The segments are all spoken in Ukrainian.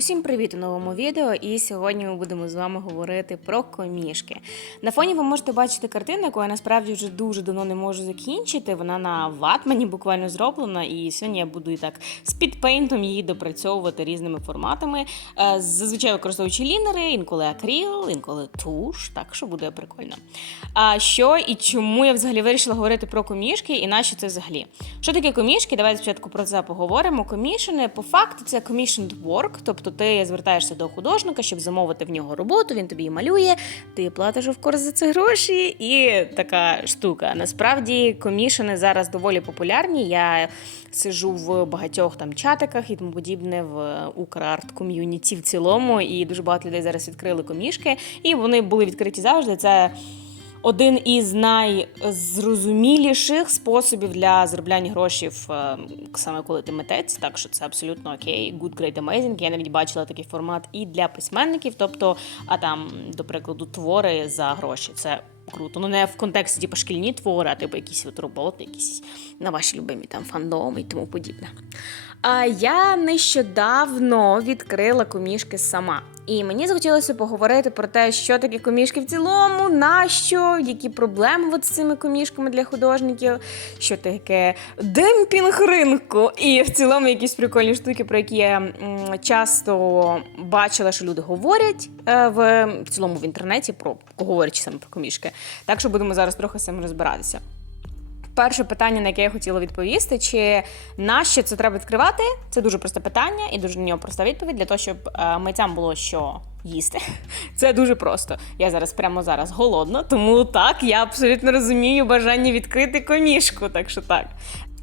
Усім привіт у новому відео. І сьогодні ми будемо з вами говорити про комішки. На фоні ви можете бачити картину, яку я насправді вже дуже давно не можу закінчити. Вона на ватмані буквально зроблена, і сьогодні я буду і так з підпейнтом її допрацьовувати різними форматами. Е, Зазвичай використовуючи лінери, інколи акріл, інколи туш, так що буде прикольно. А що і чому я взагалі вирішила говорити про комішки, і нащо це взагалі? Що таке комішки? Давайте спочатку про це поговоримо. Комішини по факту це commissioned work, тобто ти звертаєшся до художника, щоб замовити в нього роботу, він тобі її малює, ти платиш в курс за це гроші, і така штука. Насправді комішини зараз доволі популярні. Я сижу в багатьох там чатиках і тому подібне в Украрт ком'юніті в цілому, і дуже багато людей зараз відкрили комішки, і вони були відкриті завжди. Це один із найзрозуміліших способів для заробляння грошей, е, саме коли ти митець, так що це абсолютно окей. Good, great, amazing. Я навіть бачила такий формат і для письменників, тобто, а там, до прикладу, твори за гроші. Це круто. Ну не в контексті типу, шкільні твори, а типу якісь от роботи, якісь на ваші любимі там фандоми і тому подібне. А я нещодавно відкрила комішки сама. І мені захотілося поговорити про те, що таке комішки в цілому, нащо, які проблеми от з цими комішками для художників, що таке демпінг ринку, і в цілому якісь прикольні штуки, про які я часто бачила, що люди говорять е, в, в цілому в інтернеті, про говорячи саме про комішки. Так що будемо зараз трохи з цим розбиратися. Перше питання, на яке я хотіла відповісти, чи нащо це треба відкривати? Це дуже просте питання і дуже на нього проста відповідь для того, щоб е, митцям було що їсти. Це дуже просто. Я зараз прямо зараз голодна, тому так, я абсолютно розумію бажання відкрити комішку, так що так.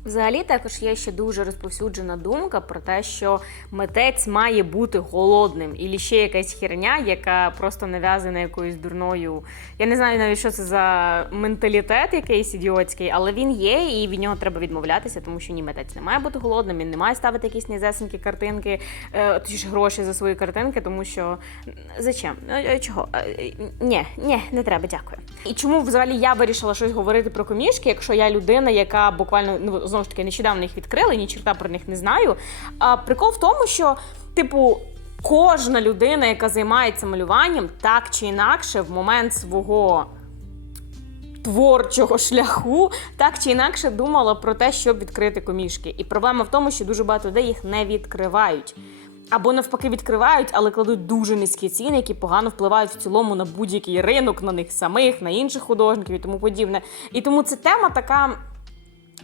Взагалі, також є ще дуже розповсюджена думка про те, що митець має бути голодним, і ще якась херня, яка просто нав'язана якоюсь дурною. Я не знаю навіть, що це за менталітет якийсь ідіотський, але він є, і від нього треба відмовлятися, тому що ні, митець не має бути голодним, він не має ставити якісь незесенькі картинки, е, точніше гроші за свої картинки, тому що зачем? Е, Чого? Е, Ні, ні, не треба, дякую. І чому взагалі я вирішила щось говорити про комішки, якщо я людина, яка буквально ну знову ж таки нещодавно їх відкрила, ні черта про них не знаю. А прикол в тому, що, типу. Кожна людина, яка займається малюванням, так чи інакше, в момент свого творчого шляху, так чи інакше думала про те, щоб відкрити комішки. І проблема в тому, що дуже багато людей їх не відкривають. Або навпаки відкривають, але кладуть дуже низькі ціни, які погано впливають в цілому на будь-який ринок, на них самих, на інших художників і тому подібне. І тому ця тема така,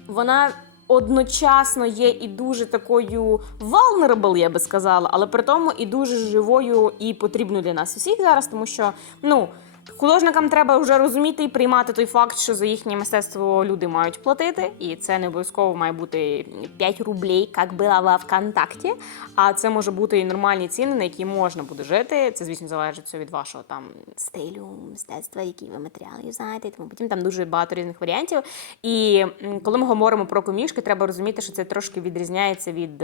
вона одночасно є і дуже такою vulnerable, я би сказала, але при тому і дуже живою і потрібною для нас усіх зараз, тому що, ну. Художникам треба вже розуміти і приймати той факт, що за їхнє мистецтво люди мають платити, і це не обов'язково має бути 5 рублей, як було в ВКонтакті. А це може бути і нормальні ціни, на які можна буде жити. Це, звісно, залежить від вашого там стилю, мистецтва, які ви матеріали знаєте. Тому потім там дуже багато різних варіантів. І коли ми говоримо про комішки, треба розуміти, що це трошки відрізняється від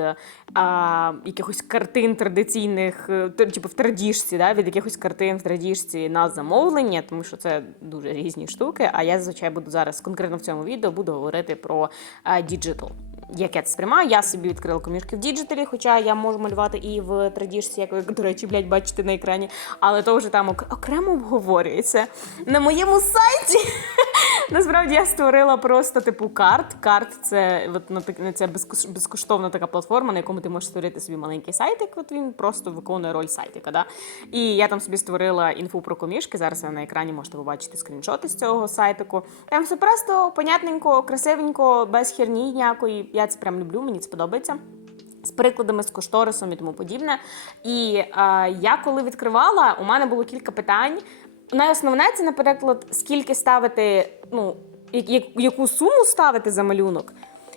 а, якихось картин традиційних, е, типу в традіжці, да, від якихось картин в традіжці на замовлення, тому що це дуже різні штуки. А я зазвичай буду зараз конкретно в цьому відео буду говорити про а, діджитал. Як я це сприймаю, я собі відкрила комішки в діджиталі, хоча я можу малювати і в традіжці, як ви, до речі, блядь, бачите на екрані, але то вже там окремо обговорюється. На моєму сайті насправді я створила просто типу карт. Карт це от, ну, так- це безкоштовна така платформа, на якому ти можеш створити собі маленький сайтик. От він просто виконує роль сайтика. Да? І я там собі створила інфу про комішки. Зараз ви на екрані можете побачити скріншоти з цього сайтику. Там все просто, понятненько, красивенько, без херні ніякої. Я це прям люблю, мені це подобається. З прикладами, з кошторисом і тому подібне. І е, я коли відкривала, у мене було кілька питань. Найосновне це, наприклад, скільки ставити, ну, яку суму ставити за малюнок,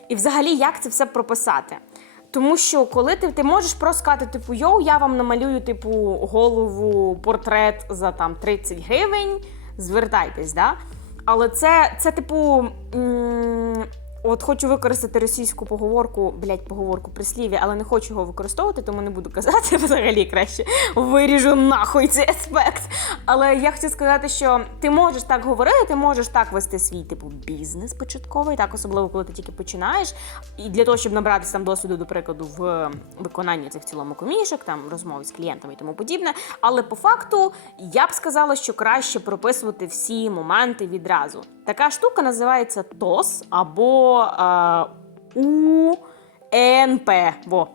і взагалі як це все прописати. Тому що коли ти, ти можеш просто сказати, типу, йоу, я вам намалюю, типу, голову, портрет за там 30 гривень, звертайтесь, да? Але це, це типу, м, От хочу використати російську поговорку, блять, поговорку прислів'я, але не хочу його використовувати, тому не буду казати взагалі краще. Виріжу нахуй цей аспект. Але я хочу сказати, що ти можеш так говорити, ти можеш так вести свій типу бізнес початковий, так особливо коли ти тільки починаєш. І для того, щоб набратися там досвіду, до прикладу, в виконанні цих цілому комішок, там розмови з клієнтами і тому подібне. Але по факту я б сказала, що краще прописувати всі моменти відразу. Така штука називається ТОС або е, УНП. Во.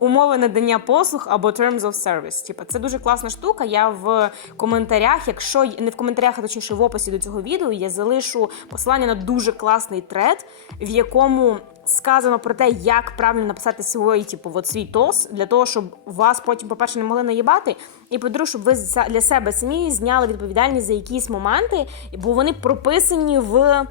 Умови надання послуг або Terms of Service. Типа, це дуже класна штука. Я в коментарях, якщо не в коментарях, а точніше в описі до цього відео, я залишу посилання на дуже класний тред, в якому сказано про те, як правильно написати свій, типу, от свій тос, для того, щоб вас потім, по-перше, не могли наїбати, і по-друге, щоб ви для себе самі зняли відповідальність за якісь моменти, бо вони прописані в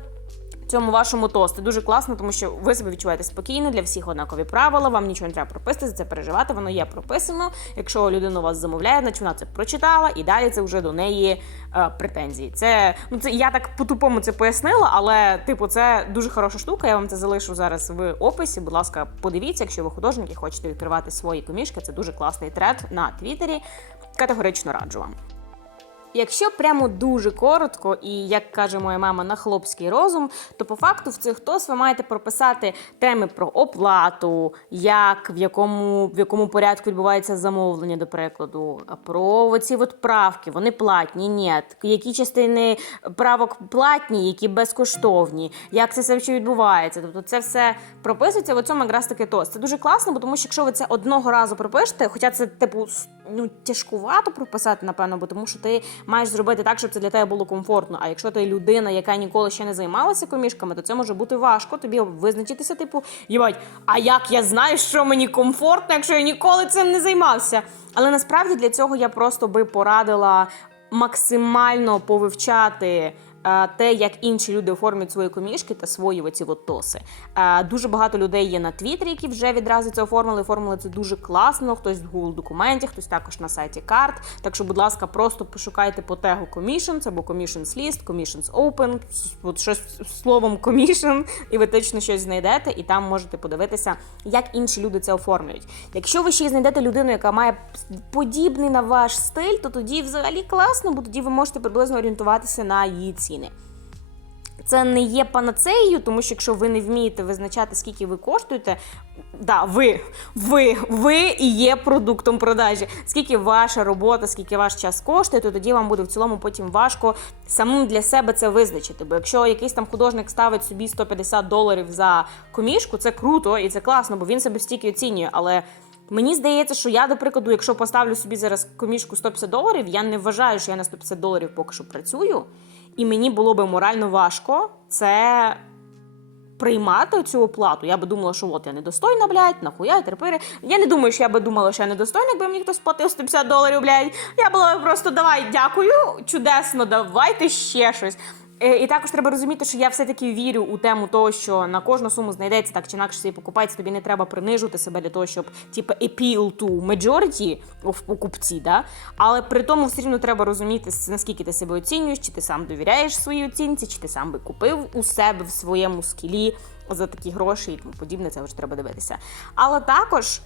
цьому вашому тості. Дуже класно, тому що ви себе відчуваєте спокійно, для всіх однакові правила, вам нічого не треба прописати, за це переживати, воно є прописано. Якщо людина вас замовляє, значить вона це прочитала, і далі це вже до неї е, претензії. Це ну це я так по-тупому це пояснила, але типу, це дуже хороша штука. Я вам це залишу зараз в описі. Будь ласка, подивіться, якщо ви художник і хочете відкривати свої комішки. Це дуже класний тред на Твіттері. Категорично раджу вам. Якщо прямо дуже коротко, і як каже моя мама, на хлопський розум, то по факту в цих тос ви маєте прописати теми про оплату, як в якому в якому порядку відбувається замовлення, до прикладу, про оці от правки, вони платні, ні, які частини правок платні, які безкоштовні, як це все відбувається. Тобто це все прописується в цьому якраз таки тос. Це дуже класно, бо тому що якщо ви це одного разу пропишете, хоча це типу ну тяжкувато прописати, напевно, бо тому що ти маєш зробити так, щоб це для тебе було комфортно. А якщо ти людина, яка ніколи ще не займалася комішками, то це може бути важко тобі визначитися, типу, їбать, а як я знаю, що мені комфортно, якщо я ніколи цим не займався? Але насправді для цього я просто би порадила максимально повивчати. Те, як інші люди оформлюють свої комішки та свої оці от тоси. Дуже багато людей є на Твіттері, які вже відразу це оформили. Оформили це дуже класно. Хтось в Google документі, хтось також на сайті карт. Так що, будь ласка, просто пошукайте по тегу Commissions або Commissions List, Commissions Open, щось словом Commission, і ви точно щось знайдете, і там можете подивитися, як інші люди це оформлюють. Якщо ви ще знайдете людину, яка має подібний на ваш стиль, то тоді взагалі класно, бо тоді ви можете приблизно орієнтуватися на її ціни. Це не є панацеєю, тому що якщо ви не вмієте визначати, скільки ви коштуєте, да, ви, ви, ви і є продуктом продажі. Скільки ваша робота, скільки ваш час коштує, то тоді вам буде в цілому потім важко самим для себе це визначити. Бо якщо якийсь там художник ставить собі 150 доларів за комішку, це круто і це класно, бо він себе стільки оцінює. Але Мені здається, що я, до прикладу, якщо поставлю собі зараз комішку 150 доларів, я не вважаю, що я на 150 доларів поки що працюю, і мені було би морально важко це приймати цю оплату. Я би думала, що от я недостойна, блядь, нахуя і терпири. Я не думаю, що я би думала, що я недостойна, якби мені хтось платив 150 доларів, блядь. Я була би просто давай, дякую, чудесно, давайте ще щось. Е, І також треба розуміти, що я все-таки вірю у тему того, що на кожну суму знайдеться так чи інакше свій покупець, тобі не треба принижувати себе для того, щоб типу, appeal to majority в покупці, да? але при тому все рівно треба розуміти, наскільки ти себе оцінюєш, чи ти сам довіряєш своїй оцінці, чи ти сам би купив у себе в своєму скілі за такі гроші і тому подібне, це вже треба дивитися. Але також.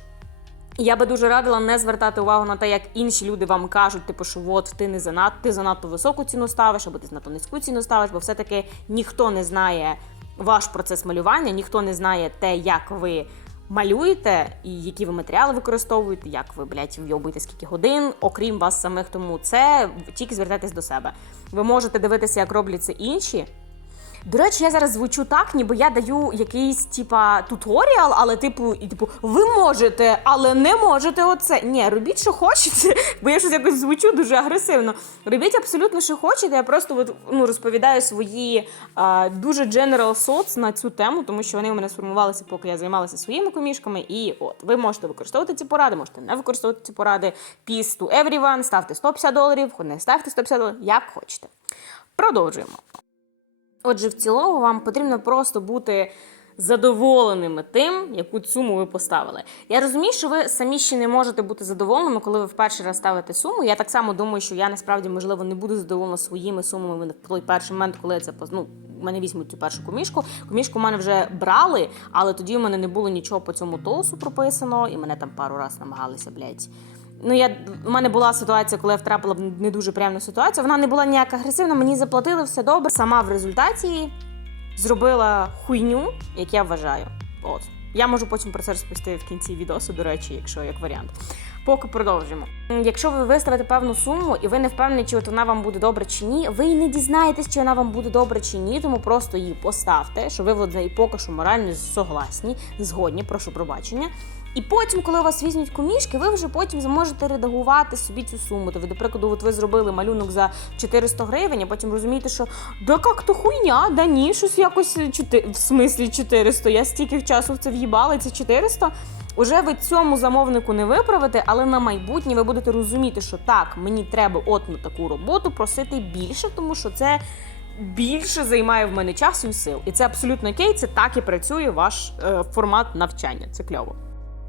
Я би дуже радила не звертати увагу на те, як інші люди вам кажуть, типу, що от ти не занадто, ти занадто високу ціну ставиш, або ти занадто низьку ціну ставиш, бо все-таки ніхто не знає ваш процес малювання, ніхто не знає те, як ви малюєте і які ви матеріали використовуєте, як ви, блядь, вйобуєте скільки годин, окрім вас самих. Тому це тільки звертайтесь до себе. Ви можете дивитися, як роблять це інші. До речі, я зараз звучу так, ніби я даю якийсь типа туторіал, але типу, і типу, ви можете, але не можете оце. Ні, робіть, що хочете, бо я щось якось звучу дуже агресивно. Робіть абсолютно, що хочете. Я просто от, ну, розповідаю свої а, дуже general thoughts на цю тему, тому що вони у мене сформувалися, поки я займалася своїми комішками. І от ви можете використовувати ці поради, можете не використовувати ці поради. Peace to everyone, ставте 150 доларів, не ставте 150 доларів, як хочете. Продовжуємо. Отже, в цілому вам потрібно просто бути задоволеними тим, яку суму ви поставили. Я розумію, що ви самі ще не можете бути задоволеними, коли ви вперше раз ставите суму. Я так само думаю, що я насправді можливо не буду задоволена своїми сумами в той перший момент, коли це ну, в мене візьмуть цю першу комішку. Комішку в мене вже брали, але тоді в мене не було нічого по цьому толсу прописано, і мене там пару раз намагалися, блядь. Ну, я у мене була ситуація, коли я втрапила в не дуже приємну ситуацію. Вона не була ніяк агресивна, мені заплатили все добре. Сама в результаті зробила хуйню, як я вважаю. От. Я можу потім про це розповісти в кінці відосу, до речі, якщо як варіант. Поки продовжимо. Якщо ви виставите певну суму і ви не впевнені, чи от вона вам буде добре чи ні, ви й не дізнаєтесь, чи вона вам буде добре чи ні, тому просто її поставте, що ви в поки що морально согласні, згодні, прошу пробачення. І потім, коли у вас візьмуть комішки, ви вже потім зможете редагувати собі цю суму. Тобто, до прикладу, от ви зробили малюнок за 400 гривень, а потім розумієте, що да як то хуйня, да ні, щось якось в смислі 400. Я стільки часу в це в'їбала, це 400. Уже ви цьому замовнику не виправите, але на майбутнє ви будете розуміти, що так, мені треба от на таку роботу просити більше, тому що це більше займає в мене часу і сил. І це абсолютно окей, це так і працює ваш е, формат навчання. Це кльово.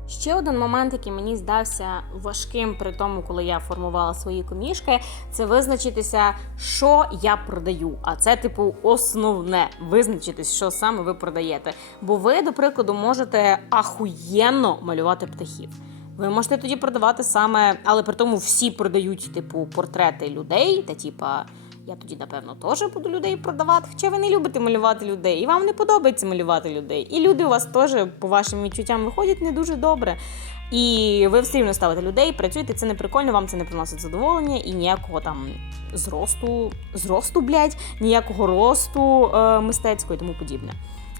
Ще один момент, який мені здався важким при тому, коли я формувала свої комішки, це визначитися, що я продаю. А це, типу, основне визначитись, що саме ви продаєте. Бо ви, до прикладу, можете ахуєнно малювати птахів. Ви можете тоді продавати саме, але при тому всі продають, типу, портрети людей, та типа. Я тоді, напевно, теж буду людей продавати. Хоча ви не любите малювати людей, і вам не подобається малювати людей. І люди у вас теж, по вашим відчуттям, виходять не дуже добре. І ви все рівно ставите людей, працюєте, це не прикольно, вам це не приносить задоволення і ніякого там зросту, зросту, блядь, ніякого росту е, мистецького і тому подібне.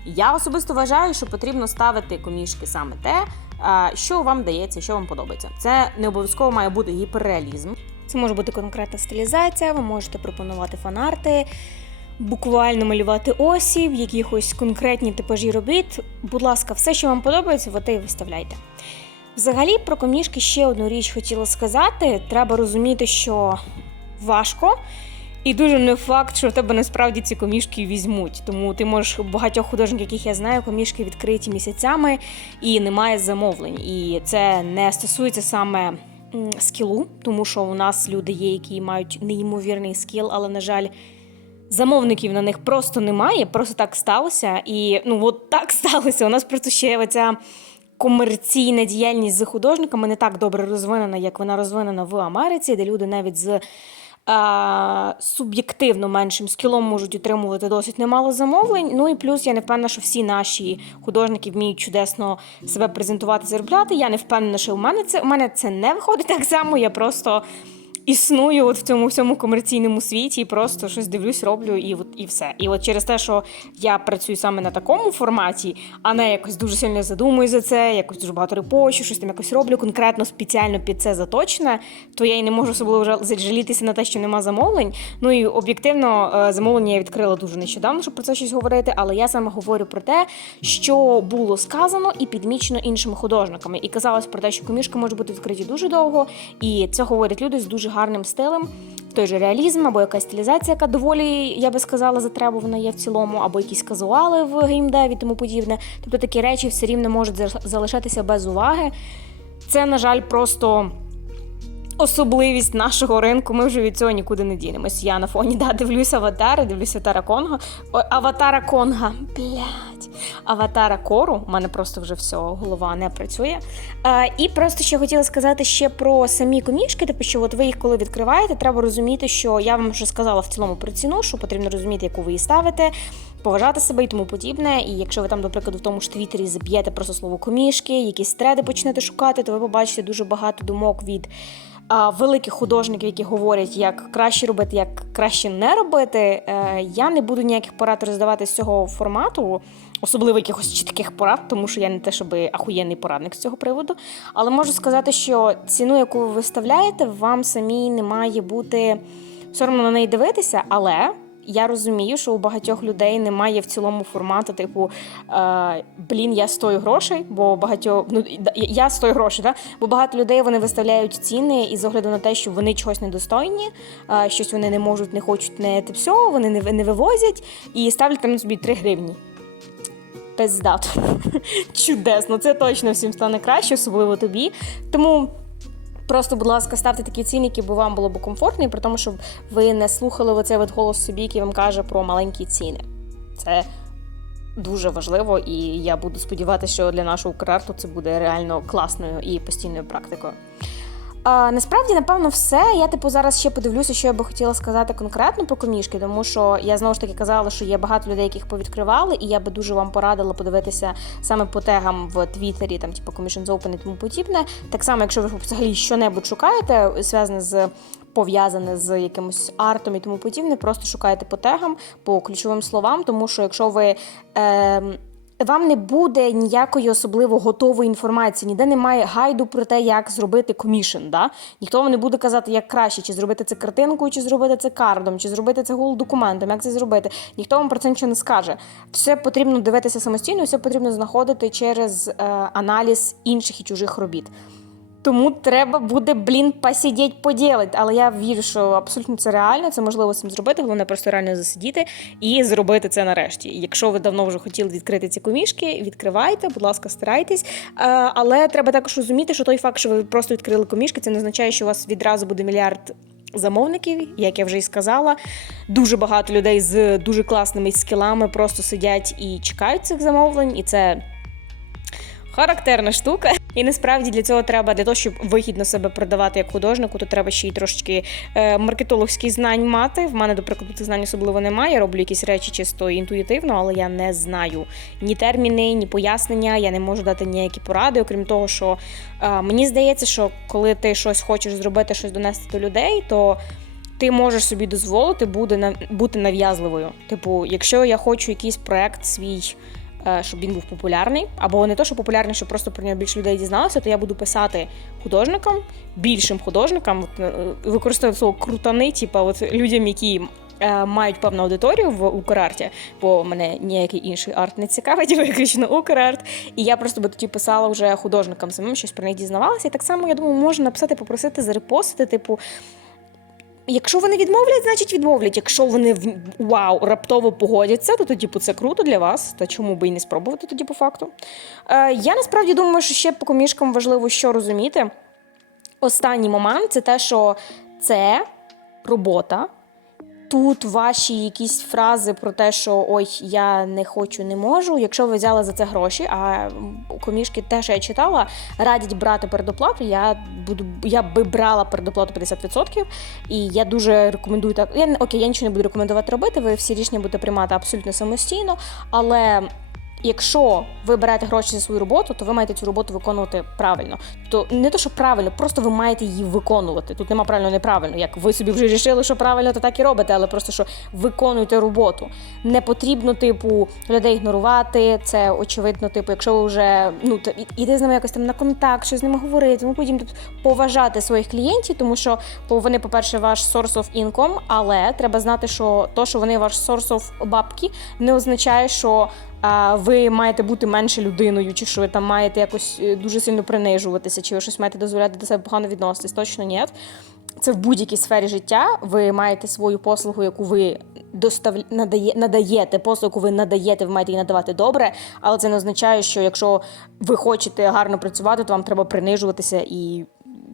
Я особисто вважаю, що потрібно ставити комішки саме те, е, що вам дається, що вам подобається. Це не обов'язково має бути гіперреалізм. Це може бути конкретна стилізація, ви можете пропонувати фанарти, буквально малювати осіб, якихось конкретні типажі робіт. Будь ласка, все, що вам подобається, ви те й виставляйте. Взагалі, про комішки ще одну річ хотіла сказати. Треба розуміти, що важко. І дуже не факт, що в тебе насправді ці комішки візьмуть. Тому ти можеш багатьох художників, яких я знаю, комішки відкриті місяцями і немає замовлень. І це не стосується саме скілу, тому що у нас люди є, які мають неймовірний скіл, але, на жаль, замовників на них просто немає. Просто так сталося. І ну, от так сталося. У нас просто ще оця комерційна діяльність за художниками не так добре розвинена, як вона розвинена в Америці, де люди навіть з. Суб'єктивно меншим скілом можуть отримувати досить немало замовлень. Ну і плюс я не впевнена, що всі наші художники вміють чудесно себе презентувати, заробляти. Я не впевнена, що у мене це у мене це не виходить так само. Я просто існую от в цьому всьому комерційному світі і просто щось дивлюсь, роблю і от і все. І от через те, що я працюю саме на такому форматі, а не якось дуже сильно задумую за це, якось дуже багато репощу, щось там якось роблю конкретно спеціально під це заточене, то я й не можу особливо жал- жалітися на те, що нема замовлень. Ну і об'єктивно е, замовлення я відкрила дуже нещодавно, щоб про це щось говорити. Але я саме говорю про те, що було сказано і підмічено іншими художниками. І казалось про те, що комішки можуть бути відкриті дуже довго, і це говорять люди з дуже гарним стилем. Той же реалізм або якась стилізація, яка доволі, я би сказала, затребувана є в цілому, або якісь казуали в геймдеві тому подібне. Тобто такі речі все рівно можуть залишатися без уваги. Це, на жаль, просто особливість нашого ринку. Ми вже від цього нікуди не дінемось. Я на фоні да, дивлюсь аватари, дивлюсь аватара Конго. О, аватара Конга. Блять. Аватара Кору. У мене просто вже все, голова не працює. Е, і просто ще хотіла сказати ще про самі комішки. Типу, що от ви їх коли відкриваєте, треба розуміти, що я вам вже сказала в цілому про ціну, що потрібно розуміти, яку ви її ставите. Поважати себе і тому подібне. І якщо ви там, до прикладу, в тому ж твіттері заб'єте просто слово комішки, якісь треди почнете шукати, то ви побачите дуже багато думок від великих художників, які говорять, як краще робити, як краще не робити. Е, я не буду ніяких порад роздавати з цього формату, особливо якихось чітких порад, тому що я не те, щоб ахуєнний порадник з цього приводу. Але можу сказати, що ціну, яку ви виставляєте, вам самій не має бути соромно на неї дивитися, але. Я розумію, що у багатьох людей немає в цілому формату, типу е, блін, я стою грошей, бо багатьох ну я стою грошей, да? бо багато людей вони виставляють ціни і з огляду на те, що вони чогось недостойні, е, щось вони не можуть, не хочуть, не все, вони не, не вивозять і ставлять там собі 3 гривні. пиздато. Чудесно, це точно всім стане краще, особливо тобі. Тому. Просто, будь ласка, ставте такі ціни, які б вам було б комфортно, і при тому, щоб ви не слухали оцей от голос собі, який вам каже про маленькі ціни. Це дуже важливо, і я буду сподіватися, що для нашого Украрту це буде реально класною і постійною практикою. А, насправді, напевно, все. Я типу зараз ще подивлюся, що я би хотіла сказати конкретно про комішки, тому що я знову ж таки казала, що є багато людей, яких повідкривали, і я би дуже вам порадила подивитися саме по тегам в Твіттері, там типу Commissions Open і тому подібне. Так само, якщо ви взагалі що-небудь шукаєте, зв'язане з пов'язане з якимось артом і тому подібне, просто шукайте по тегам, по ключовим словам, тому що якщо ви. Е, вам не буде ніякої особливо готової інформації, ніде немає гайду про те, як зробити комішен. Да? Ніхто вам не буде казати, як краще, чи зробити це картинкою, чи зробити це кардом, чи зробити це гол документом, як це зробити. Ніхто вам про це нічого не скаже. Все потрібно дивитися самостійно, все потрібно знаходити через е, аналіз інших і чужих робіт. Тому треба буде, блін, посидіть, поділити. Але я вірю, що абсолютно це реально, це можливо цим зробити. Головне просто реально засидіти і зробити це нарешті. Якщо ви давно вже хотіли відкрити ці комішки, відкривайте, будь ласка, старайтесь. Е, Але треба також розуміти, що той факт, що ви просто відкрили комішки, це не означає, що у вас відразу буде мільярд. Замовників, як я вже й сказала, дуже багато людей з дуже класними скілами просто сидять і чекають цих замовлень, і це характерна штука. І насправді для цього треба для того, щоб вигідно себе продавати як художнику, то треба ще й трошечки е, маркетологських знань мати. В мене, до прикладу, цих знань особливо немає. Я роблю якісь речі чисто інтуїтивно, але я не знаю ні терміни, ні пояснення. Я не можу дати ніякі поради, окрім того, що е, мені здається, що коли ти щось хочеш зробити, щось донести до людей, то ти можеш собі дозволити бути нав'язливою. Типу, якщо я хочу якийсь проект свій. Е, Щоб він був популярний, або не то, що популярний, щоб просто про нього більше людей дізналося, то я буду писати художникам, більшим художникам, от, е, використовувати слово крутани, типу, от людям, які е, мають певну аудиторію в Украрті, бо мене ніякий інший арт не цікавить, виключно Украрт. І я просто би тоді писала вже художникам самим, щось про них дізнавалася. І так само, я думаю, можна написати, попросити зарепостити, типу. Якщо вони відмовлять, значить відмовлять. Якщо вони вау, раптово погодяться, то тоді це круто для вас. Та чому би і не спробувати тоді по факту? Е, я насправді думаю, що ще по комішкам важливо що розуміти. Останній момент це те, що це робота. Тут ваші якісь фрази про те, що ой, я не хочу, не можу. Якщо ви взяли за це гроші, а комішки те, що я читала, радять брати передоплату. Я буду, я би брала передоплату 50%. І я дуже рекомендую так. Я окей, я нічого не буду рекомендувати робити. Ви всі рішення будете приймати абсолютно самостійно, але. Якщо ви берете гроші за свою роботу, то ви маєте цю роботу виконувати правильно. То не то, що правильно, просто ви маєте її виконувати. Тут нема правильно неправильно. Як ви собі вже рішили, що правильно, то так і робите, але просто що виконуйте роботу. Не потрібно, типу, людей ігнорувати. Це очевидно, типу, якщо ви вже ну іди з ними якось там на контакт, що з ними говорити, тому подібне. Тобто поважати своїх клієнтів, тому що вони, по-перше, ваш source of income, але треба знати, що то, що вони ваш source of бабки, не означає, що ви маєте бути менше людиною, чи що ви там маєте якось е, дуже сильно принижуватися, чи ви щось маєте дозволяти до себе погано відноситись. Точно ні. Це в будь-якій сфері життя. Ви маєте свою послугу, яку ви достав... надає... надаєте, послугу, яку ви надаєте, ви маєте її надавати добре. Але це не означає, що якщо ви хочете гарно працювати, то вам треба принижуватися і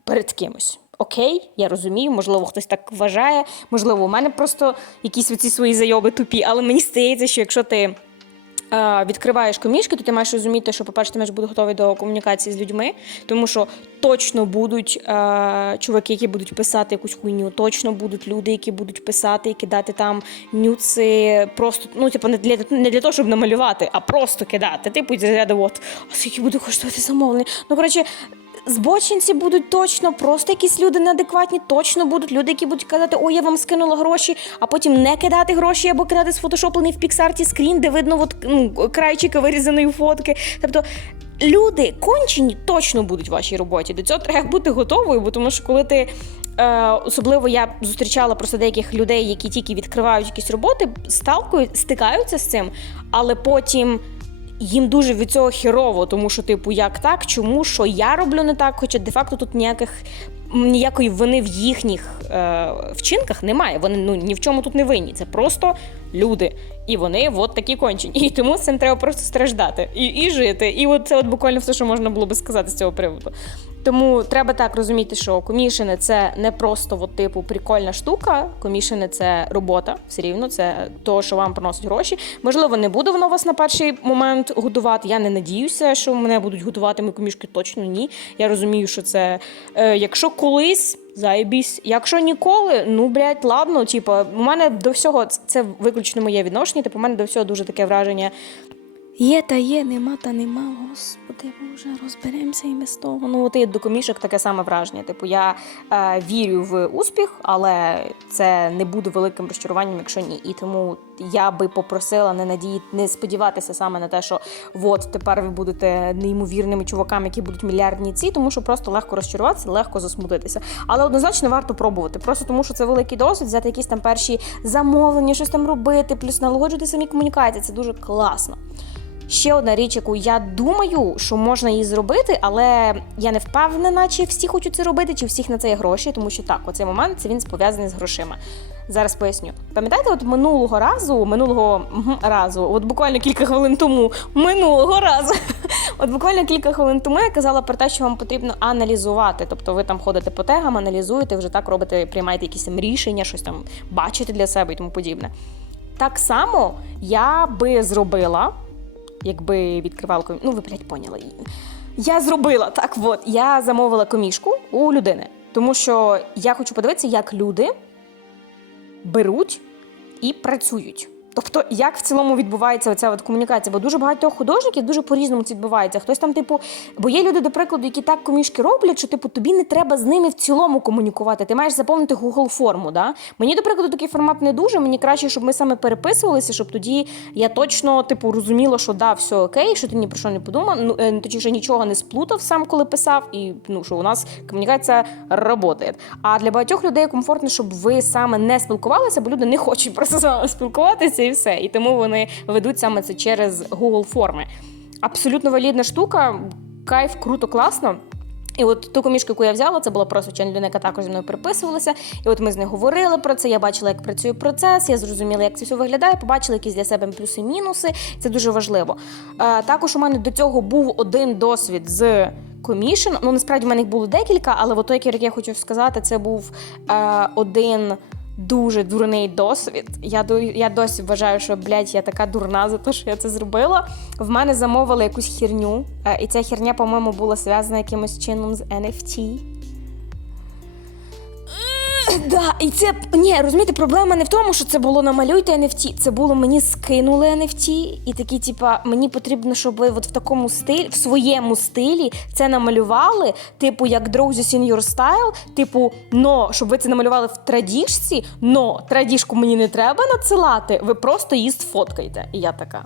перед кимось. Окей, я розумію, можливо, хтось так вважає, можливо, у мене просто якісь оці свої зайоби тупі, але мені здається, що якщо ти відкриваєш комішки, то ти маєш розуміти, що, по-перше, ти маєш бути готовий до комунікації з людьми, тому що точно будуть чуваки, які будуть писати якусь хуйню, точно будуть люди, які будуть писати і кидати там нюци, просто ну, типу, не для не для того, щоб намалювати, а просто кидати. Типу, от, а скільки буде коштувати замовлення. Ну, коротше. Збочинці будуть точно, просто якісь люди неадекватні, точно будуть люди, які будуть казати, ой, я вам скинула гроші, а потім не кидати гроші або кидати сфотошоплений в піксарті скрін, де видно от, ну, крайчики вирізаної фотки. Тобто люди кончені точно будуть в вашій роботі. До цього треба бути готовою, бо тому що коли ти. Е, особливо я зустрічала просто деяких людей, які тільки відкривають якісь роботи, сталкують, стикаються з цим, але потім їм дуже від цього хірово, тому що, типу, як так, чому, що я роблю не так, хоча де-факто тут ніяких ніякої вини в їхніх е, вчинках немає. Вони ну ні в чому тут не винні. Це просто люди. І вони от такі кончені. І тому з цим треба просто страждати і, і жити. І от це от буквально все, що можна було би сказати з цього приводу. Тому треба так розуміти, що комішини це не просто от, типу прикольна штука. Комішини це робота, все рівно, це то, що вам приносить гроші. Можливо, не буде воно вас на перший момент годувати. Я не надіюся, що мене будуть годувати мої комішки. Точно ні. Я розумію, що це е, якщо колись. Заєбісь. Якщо ніколи, ну блядь, ладно, типу, у мене до всього це виключно моє відношення. Типу, у мене до всього дуже таке враження. Є та є, нема та нема. Господи, Боже, розберемося і без того. Ну, от і до комішок таке саме враження. Типу, я е, вірю в успіх, але це не буде великим розчаруванням, якщо ні. І тому я би попросила не надії, не сподіватися саме на те, що от тепер ви будете неймовірними чуваками, які будуть мільярдні ці, тому що просто легко розчаруватися, легко засмутитися. Але однозначно варто пробувати. Просто тому, що це великий досвід, взяти якісь там перші замовлення, щось там робити, плюс налагоджувати самі комунікації. Це дуже класно. Ще одна річ, яку я думаю, що можна її зробити, але я не впевнена, чи всі хочуть це робити, чи всіх на це є гроші, тому що так, оцей момент це він пов'язаний з грошима. Зараз поясню. Пам'ятаєте, от минулого разу, минулого разу, от буквально кілька хвилин тому, минулого разу, от буквально кілька хвилин тому я казала про те, що вам потрібно аналізувати. Тобто ви там ходите по тегам, аналізуєте, вже так робите, приймаєте якісь там рішення, щось там бачите для себе і тому подібне. Так само я би зробила якби відкривала комі... Ну, ви, блядь, поняли. Я зробила так, от. Я замовила комішку у людини. Тому що я хочу подивитися, як люди беруть і працюють. Тобто, як в цілому відбувається оця от комунікація? Бо дуже багато художників дуже по-різному це відбувається. Хтось там, типу, бо є люди, до прикладу, які так комішки роблять, що типу тобі не треба з ними в цілому комунікувати. Ти маєш заповнити Google форму. Да? Мені, до прикладу, такий формат не дуже. Мені краще, щоб ми саме переписувалися, щоб тоді я точно типу розуміла, що да, все окей, що ти ні про що не подумав. Ну е, точніше нічого не сплутав сам, коли писав, і ну що у нас комунікація працює. А для багатьох людей комфортно, щоб ви саме не спілкувалися, бо люди не хочуть просто з вами спілкуватися і все. І тому вони ведуть саме це через Google форми. Абсолютно валідна штука, кайф, круто, класно. І от ту комішку, яку я взяла, це була просто звичайна людина, яка також зі мною переписувалася. І от ми з нею говорили про це. Я бачила, як працює процес, я зрозуміла, як це все виглядає, побачила якісь для себе плюси-мінуси. Це дуже важливо. Е, також у мене до цього був один досвід з комішен. Ну насправді в мене їх було декілька, але от той, який я хочу сказати, це був е, один. Дуже дурний досвід. Я я досі вважаю, що блядь, я така дурна за те, що я це зробила. В мене замовили якусь херню, е, і ця херня, по-моєму, була зв'язана якимось чином з NFT. Да, і це ні, розумієте, проблема не в тому, що це було намалюйте NFT. Це було мені скинули NFT, і такі, типа, мені потрібно, щоб ви от в такому стилі, в своєму стилі це намалювали, типу, як друзі Senior Style, типу, но щоб ви це намалювали в традіжці, но традіжку мені не треба надсилати, ви просто її сфоткайте. І я така.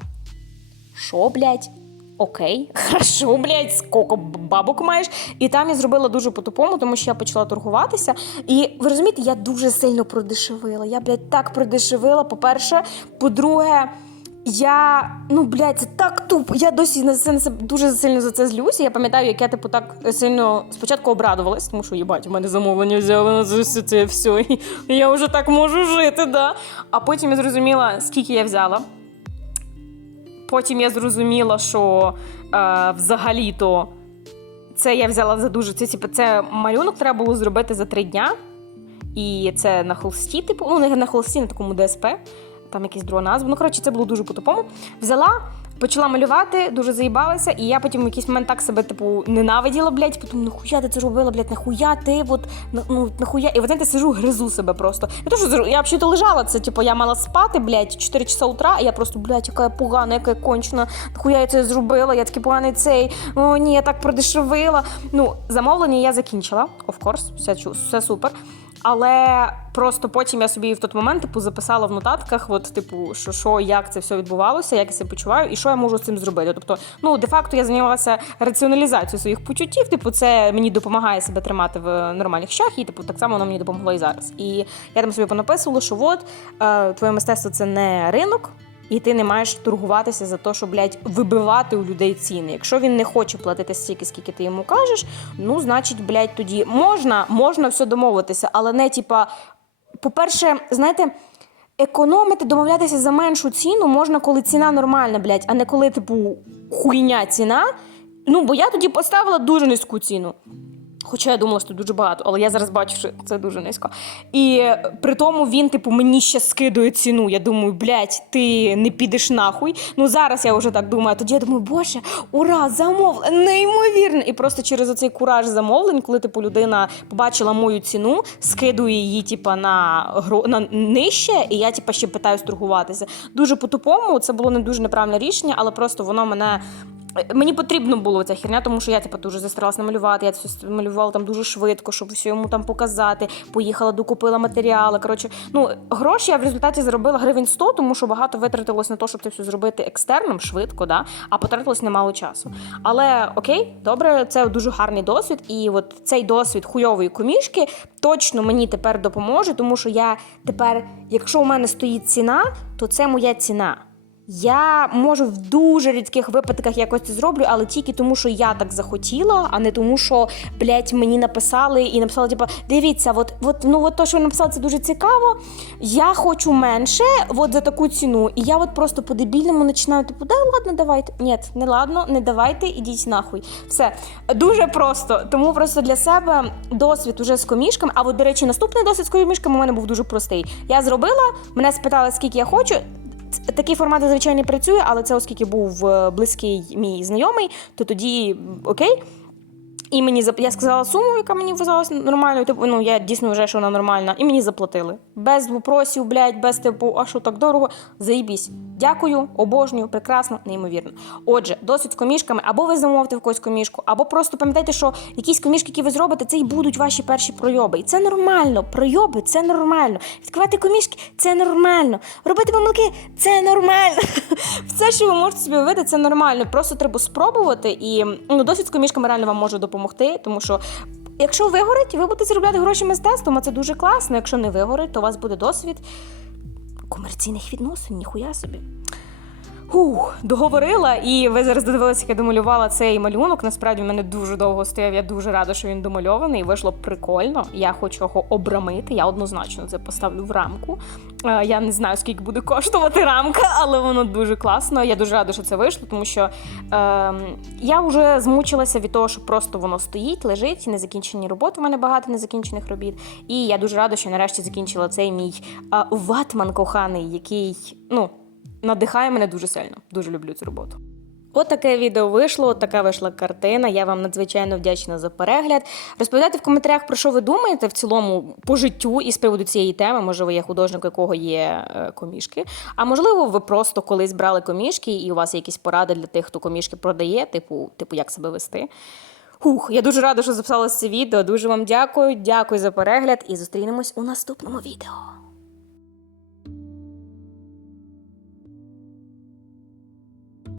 Що, блядь? Окей, хорошо, блядь, скільки бабок маєш. І там я зробила дуже по-тупому, тому що я почала торгуватися. І ви розумієте, я дуже сильно продешевила. Я, блядь, так продешевила. По-перше, по-друге, я ну блядь, це так тупо. Я досі на це дуже сильно за це злюся. Я пам'ятаю, як я типу так сильно спочатку обрадувалась, тому що їбать, у мене замовлення взяли на це це все. І я вже так можу жити, да. А потім я зрозуміла, скільки я взяла. Потім я зрозуміла, що е, взагалі-то це я взяла за дуже. Це, типу, це малюнок треба було зробити за три дня. І це на холсті, типу, ну не на холсті, на такому ДСП, там якась друга назва. Ну, коротше, це було дуже по-тупому. Взяла, почала малювати, дуже заїбалася, і я потім в якийсь момент так себе, типу, ненавиділа, блядь, потім нахуя ти це робила, блядь, нахуя ти, от, ну, нахуя. І знаєте, сижу, гризу себе просто. Не то, що я взагалі лежала, це, типу, я мала спати, блядь, 4 часа утра, і я просто, блядь, яка я погана, яка я кончена, нахуя я це зробила, я такий поганий цей, о, ні, я так продешевила. Ну, замовлення я закінчила, of course, все, все супер. Але просто потім я собі в той момент типу записала в нотатках, от типу, що, що як це все відбувалося, як я себе почуваю, і що я можу з цим зробити. Тобто, ну де-факто я займалася раціоналізацією своїх почуттів. Типу, це мені допомагає себе тримати в нормальних щах, і типу так само воно мені допомогло і зараз. І я там собі понаписувала, що от е, твоє мистецтво це не ринок. І ти не маєш торгуватися за те, щоб, блядь, вибивати у людей ціни. Якщо він не хоче платити стільки, скільки ти йому кажеш, ну, значить, блядь, тоді можна, можна все домовитися, але не типа. По-перше, знаєте, економити, домовлятися за меншу ціну можна, коли ціна нормальна, блядь, а не коли, типу, хуйня ціна. Ну, бо я тоді поставила дуже низьку ціну. Хоча я думала, що дуже багато, але я зараз бачу, що це дуже низько. І при тому він, типу, мені ще скидує ціну. Я думаю, блядь, ти не підеш нахуй. Ну зараз я вже так думаю. Тоді я думаю, боже, ура, замовлення, неймовірно. І просто через оцей кураж замовлень, коли типу людина побачила мою ціну, скидує її, типу, на гро на нижче, і я типу, ще питаюсь торгуватися. Дуже по-тупому, це було не дуже неправильне рішення, але просто воно мене. Мені потрібно було ця херня, тому що я типу, дуже застаралась намалювати. Я це все малювала там дуже швидко, щоб все йому там показати. Поїхала, докупила матеріали. Коротше, ну гроші я в результаті заробила гривень 100, тому що багато витратилось на те, щоб це все зробити екстерном, швидко, да? а потратилось немало часу. Але окей, добре, це дуже гарний досвід. І от цей досвід хуйової комішки точно мені тепер допоможе, тому що я тепер, якщо у мене стоїть ціна, то це моя ціна. Я можу в дуже рідких випадках якось це зроблю, але тільки тому, що я так захотіла, а не тому, що блядь, мені написали і написали, типу, дивіться, от, от, ну от то, що ви написали, це дуже цікаво. Я хочу менше, от за таку ціну. І я от просто по-дебільному починаю, типу, да, ладно, давайте. Ні, не ладно, не давайте, ідіть нахуй. Все дуже просто. Тому просто для себе досвід уже з комішками. А от, до речі, наступний досвід з комішками у мене був дуже простий. Я зробила, мене спитали, скільки я хочу. Такий формат зазвичай не працює, але це оскільки був е, близький мій знайомий, то тоді окей. І мені я сказала суму, яка мені вважалася нормальною. Типу, ну я дійсно вважаю, що вона нормальна. І мені заплатили. Без вопросів, блядь, без типу, а що так дорого? Заїбісь. Дякую, обожнюю, прекрасно, неймовірно. Отже, досвід з комішками, або ви замовите в когось комішку, або просто пам'ятайте, що якісь комішки, які ви зробите, це і будуть ваші перші пройоби. І це нормально. Пройоби це нормально. Відкривати комішки це нормально. Робити помилки це нормально. Все, що ви можете собі уявити, це нормально. Просто треба спробувати. І ну, досвід з комішками реально вам може допомогти, тому що. Якщо вигорить, ви будете заробляти гроші мистецтвом, а це дуже класно. Якщо не вигорить, то у вас буде досвід комерційних відносин, ніхуя собі. Ух, договорила, і ви зараз додивилися, як я домалювала цей малюнок. Насправді в мене дуже довго стояв. Я дуже рада, що він домальований. Вийшло прикольно. Я хочу його обрамити. Я однозначно це поставлю в рамку. Е, Я не знаю, скільки буде коштувати рамка, але воно дуже класно. Я дуже рада, що це вийшло, тому що е, я вже змучилася від того, що просто воно стоїть, лежить, незакінчені роботи. У мене багато незакінчених робіт. І я дуже рада, що нарешті закінчила цей мій е, ватман коханий, який, ну надихає мене дуже сильно. Дуже люблю цю роботу. От відео вийшло, от така вийшла картина. Я вам надзвичайно вдячна за перегляд. Розповідайте в коментарях, про що ви думаєте в цілому по життю і з приводу цієї теми. Може, ви є художник, у якого є е, комішки. А можливо, ви просто колись брали комішки, і у вас є якісь поради для тих, хто комішки продає, типу, типу, як себе вести. Хух, я дуже рада, що записала це відео. Дуже вам дякую. Дякую за перегляд і зустрінемось у наступному відео.